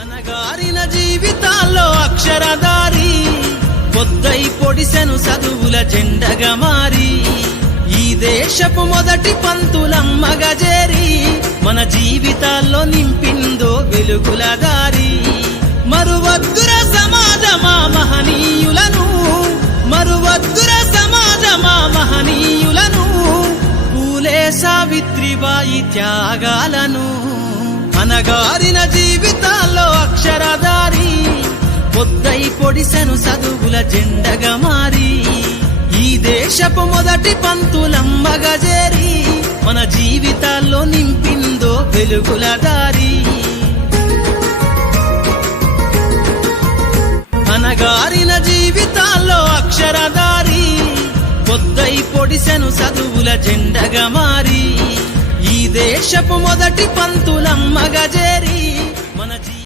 అనగారిన జీవితాల్లో అక్షరధారి పొద్దై పొడిసెను చదువుల జెండగా మారి ఈ దేశపు మొదటి పంతులమ్మగా చేరి మన జీవితాల్లో నింపిందో వెలుగుల దారి. మరువద్దుర సమాజమా మహనీయులను, మరువద్దుర సమాజమా మహనీయులను, పూలే సావిత్రిబాయి త్యాగాలను. అనగారిన జీవితాల్లో అక్షరధారి పొద్దై పొడిసెను చదువుల జెండగా మారి ఈ దేశపు మొదటి పంతులమ్మగా చేరి మన జీవితాల్లో నింపిందో వెలుగుల దారి. అనగారిన జీవితాల్లో అక్షరధారి పొద్దై పొడిసెను చదువుల జెండగా మారి ఈ దేశపు మొదటి పంతులమ్మగా చేరి